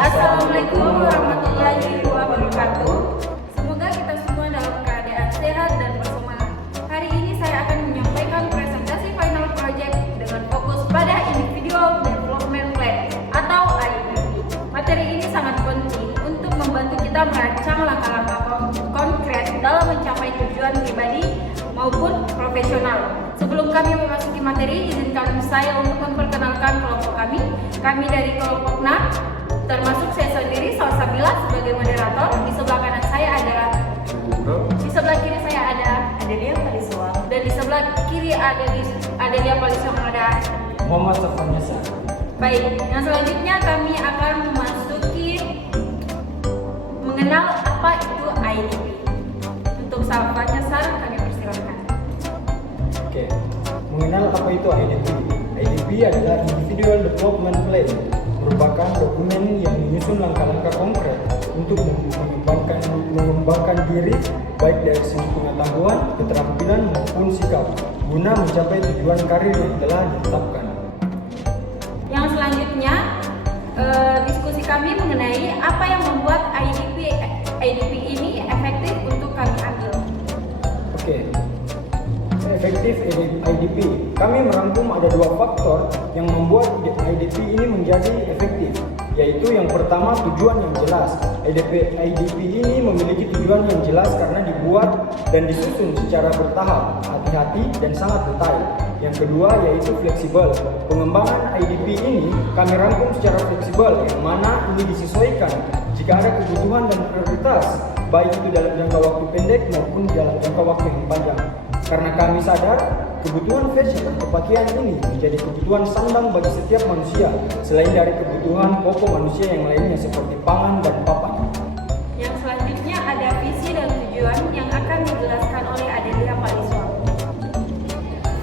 Assalamualaikum warahmatullahi wabarakatuh. Semoga kita semua dalam keadaan sehat dan bersemangat. Hari ini saya akan menyampaikan presentasi final project dengan fokus pada Individual Development Plan atau IDP. Materi ini sangat penting untuk membantu kita merancang langkah-langkah konkret dalam mencapai tujuan pribadi maupun profesional. Sebelum kami memasuki materi, izinkan saya untuk memperkenalkan kelompok kami. Kami dari kelompok NA, termasuk saya sendiri, Salsabila sebagai moderator. Di sebelah kanan saya ada, di sebelah kiri saya ada Adelia Paliswa, dan di sebelah kiri Adelia Paliswa ada Muhammad Safanyasa. Baik, yang selanjutnya kami akan memasuki mengenal apa itu IDP. Untuk Safanyasa kami persilakan. Oke, mengenal apa itu IDP? IDP adalah Individual Development Plan, merupakan dokumen yang menyusun langkah-langkah konkret untuk mengembangkan diri baik dari segi pengetahuan, keterampilan maupun sikap guna mencapai tujuan karir yang telah ditetapkan. Yang selanjutnya diskusi kami mengenai apa yang membuat IDP ini efektif untuk kami ambil. Oke, efektif IDP. Kami merangkum ada dua faktor yang membuat IDP ini menjadi efektif, yaitu yang pertama tujuan yang jelas. IDP ini memiliki tujuan yang jelas karena dibuat dan disusun secara bertahap, hati-hati dan sangat detail. Yang kedua yaitu fleksibel. Pengembangan IDP ini kami rangkum secara fleksibel, yang mana ini disesuaikan jika ada kebutuhan dan prioritas, baik itu dalam jangka waktu pendek maupun dalam jangka waktu yang panjang. Karena kami sadar kebutuhan fashion atau pakaian ini menjadi kebutuhan sandang bagi setiap manusia, selain dari kebutuhan pokok manusia yang lainnya seperti pangan dan papan. Yang selanjutnya ada visi dan tujuan yang akan dijelaskan oleh Adelia Paliswa.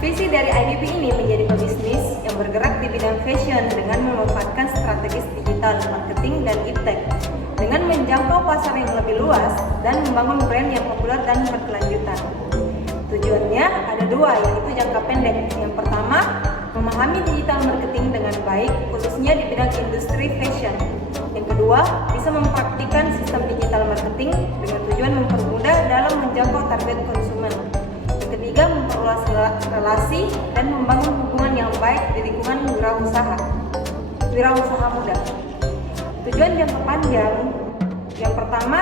Visi dari IDP ini menjadi pebisnis yang bergerak di bidang fashion dengan memanfaatkan strategis digital, marketing, dan iptek dengan menjangkau pasar yang lebih luas dan membangun brand yang populer dan berkelanjutan. Tujuannya ada dua, yaitu jangka pendek. Yang pertama, memahami digital marketing dengan baik, khususnya di bidang industri fashion. Yang kedua, bisa mempraktikkan sistem digital marketing dengan tujuan mempermudah dalam menjangkau target konsumen. Yang ketiga, memperluas relasi dan membangun hubungan yang baik di lingkungan wirausaha muda. Tujuan jangka panjang, yang pertama,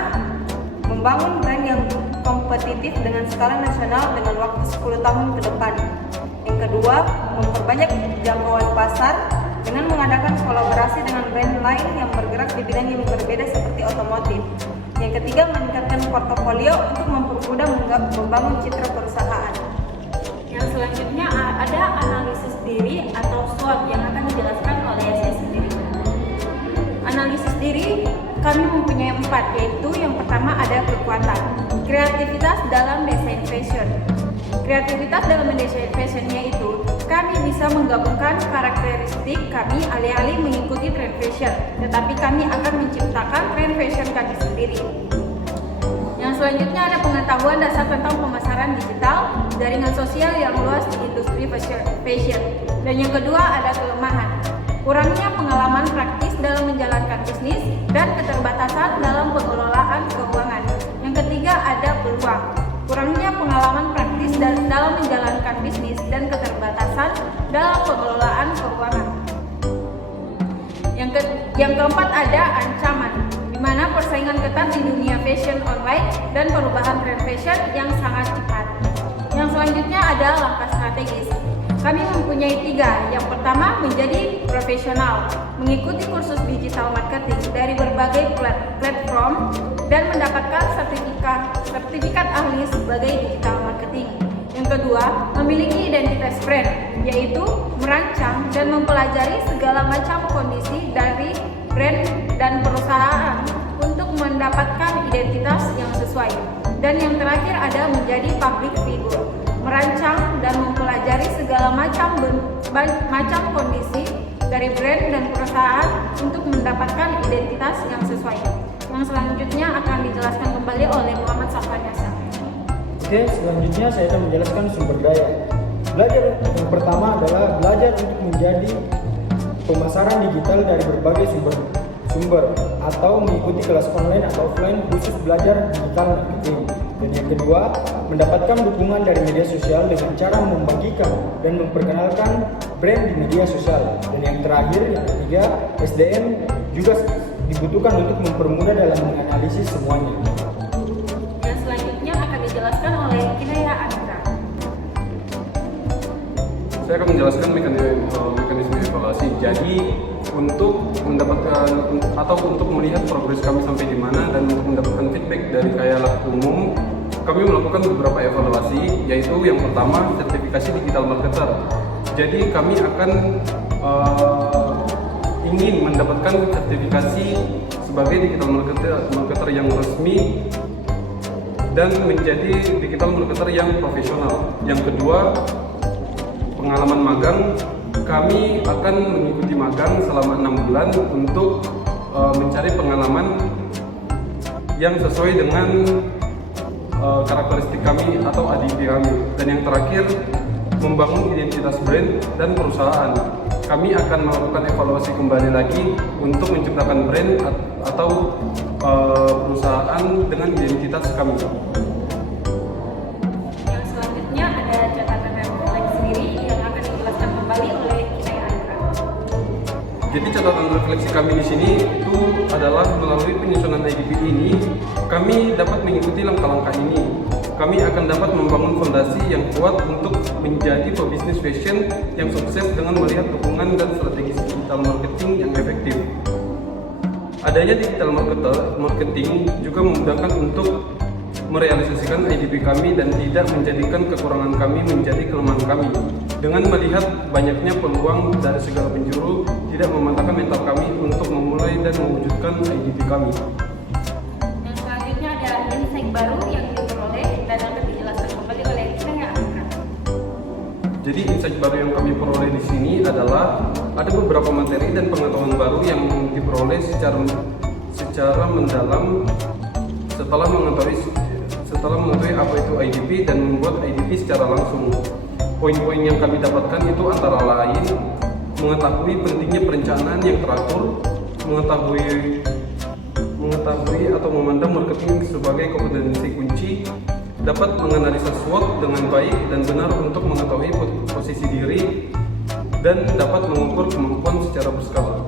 membangun brand yang kompetitif dengan skala nasional dengan waktu 10 tahun ke depan. Yang kedua, memperbanyak jangkauan pasar dengan mengadakan kolaborasi dengan brand lain yang bergerak di bidang yang berbeda seperti otomotif. Yang ketiga, meningkatkan portofolio untuk mempermudah membangun citra perusahaan. Yang selanjutnya ada analisis diri atau SWOT yang akan dijelaskan oleh saya sendiri. Analisis diri kami mempunyai 4, yaitu yang pertama ada kekuatan, kreativitas dalam desain fashion. Kreativitas dalam mendesain fashionnya itu kami bisa menggabungkan karakteristik kami alih-alih mengikuti tren fashion, tetapi kami akan menciptakan tren fashion kami sendiri. Yang selanjutnya ada pengetahuan dasar tentang pemasaran digital, jaringan sosial yang luas di industri fashion. Dan yang kedua ada kelemahan, kurangnya pengalaman praktis dalam menjalankan bisnis dan keterbatasan dalam pengelolaan keuangan. Yang ketiga ada peluang, kurangnya pengalaman praktis dalam menjalankan bisnis dan keterbatasan dalam pengelolaan keuangan. Yang keempat ada ancaman, di mana persaingan ketat di dunia fashion online dan perubahan tren fashion yang sangat cepat. Yang selanjutnya ada langkah strategis. Kami mempunyai 3. Yang pertama, menjadi profesional, mengikuti kursus digital marketing dari berbagai platform dan mendapatkan sertifikat ahli sebagai digital marketing. Yang kedua, memiliki identitas brand, yaitu merancang dan mempelajari segala macam kondisi dari brand dan perusahaan untuk mendapatkan identitas yang sesuai. Dan yang terakhir ada menjadi public figure, merancang dan mempelajari segala macam kondisi dari brand dan perusahaan untuk mendapatkan identitas yang sesuai. Yang selanjutnya akan dijelaskan kembali oleh Muhammad Safanyasa. Oke, selanjutnya saya akan menjelaskan sumber daya. Belajar yang pertama adalah belajar untuk menjadi pemasaran digital dari berbagai sumber atau mengikuti kelas online atau offline khusus belajar digital marketing. Dan yang kedua, mendapatkan dukungan dari media sosial dengan cara membagikan dan memperkenalkan brand di media sosial. Dan yang terakhir, yang ketiga, SDM juga dibutuhkan untuk mempermudah dalam menganalisis semuanya. Yang selanjutnya akan dijelaskan oleh Kinaya Andra. Saya akan menjelaskan mekanisme evaluasi. Jadi untuk mendapatkan atau untuk melihat progres kami sampai di mana dan untuk mendapatkan feedback dari kayak umum, kami melakukan beberapa evaluasi, yaitu yang pertama sertifikasi digital marketer. Jadi kami akan ingin mendapatkan sertifikasi sebagai digital marketer yang resmi dan menjadi digital marketer yang profesional. Yang kedua, pengalaman magang. Kami akan mengikuti magang selama 6 bulan untuk mencari pengalaman yang sesuai dengan karakteristik kami atau ADP kami. Dan yang terakhir, membangun identitas brand dan perusahaan. Kami akan melakukan evaluasi kembali lagi untuk menciptakan brand atau perusahaan dengan identitas kami. Yang selanjutnya ada catatan refleksi sendiri yang akan dijelaskan kembali oleh Kinaya Andra. Jadi catatan refleksi kami di sini itu adalah melalui penyusunan IDP ini, kami dapat mengikuti langkah-langkah ini. Kami akan dapat membangun fondasi yang kuat untuk menjadi pebisnis fashion yang sukses dengan melihat dukungan dan strategi digital marketing yang efektif. Adanya digital marketing juga memudahkan untuk merealisasikan IDP kami dan tidak menjadikan kekurangan kami menjadi kelemahan kami. Dengan melihat banyaknya peluang dari segala penjuru, tidak mematahkan mental kami untuk memulai dan mewujudkan IDP kami. Yang selanjutnya ada insight baru yang diperoleh dan akan dijelaskan kembali oleh Kinaya Andra. Jadi insight baru yang kami peroleh di sini adalah ada beberapa materi dan pengetahuan baru yang diperoleh secara mendalam setelah mengetahui apa itu IDP dan membuat IDP secara langsung. Poin-poin yang kami dapatkan itu antara lain mengetahui pentingnya perencanaan yang teratur, mengetahui atau memandang marketing sebagai kompetensi kunci, dapat menganalisa SWOT dengan baik dan benar untuk mengetahui posisi diri, dan dapat mengukur kemampuan secara berskala.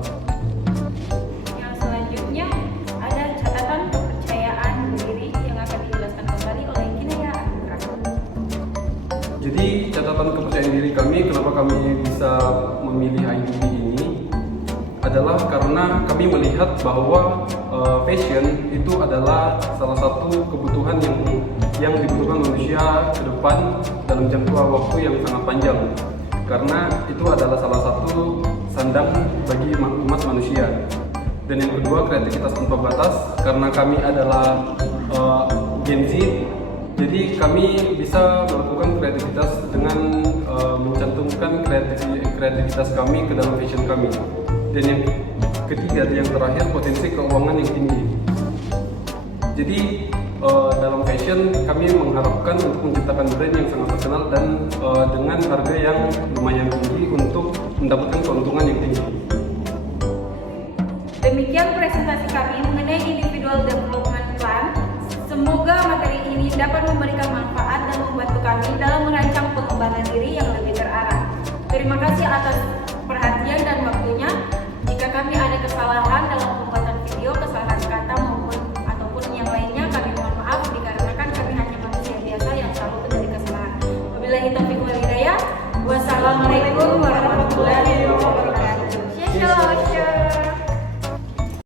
Yang selanjutnya ada catatan kepercayaan diri yang akan dijelaskan kembali oleh Kinaya Andra. Jadi catatan kepercayaan diri kami, kenapa kami bisa memilih IDP ini adalah karena kami melihat bahwa fashion itu adalah salah satu kebutuhan yang dibutuhkan manusia ke depan dalam jangka waktu yang sangat panjang, karena itu adalah salah satu sandang bagi umat manusia. Dan yang kedua, kreativitas tanpa batas, karena kami adalah Gen Z, jadi kami bisa melakukan kreativitas dengan mencantumkan kreativitas kami ke dalam fashion kami. Dan yang ketiga, yang terakhir, potensi keuangan yang tinggi. Jadi dalam fashion kami mengharapkan untuk menciptakan brand yang sangat terkenal dan dengan harga yang lumayan tinggi untuk mendapatkan keuntungan yang tinggi. Demikian presentasi kami mengenai individual development plan. Semoga materi ini dapat memberikan manfaat dan membantu kami dalam merancang pengembangan diri yang lebih terarah. Terima kasih atas perhatian dan waktunya. Jika kami ada kesalahan dalam pembuatan video, kesalahan kata ataupun yang lainnya, kami mohon maaf dikarenakan kami hanya manusia biasa yang selalu terjadi kesalahan. Wabillahi taufiq wal hidayah. Wassalamualaikum warahmatullahi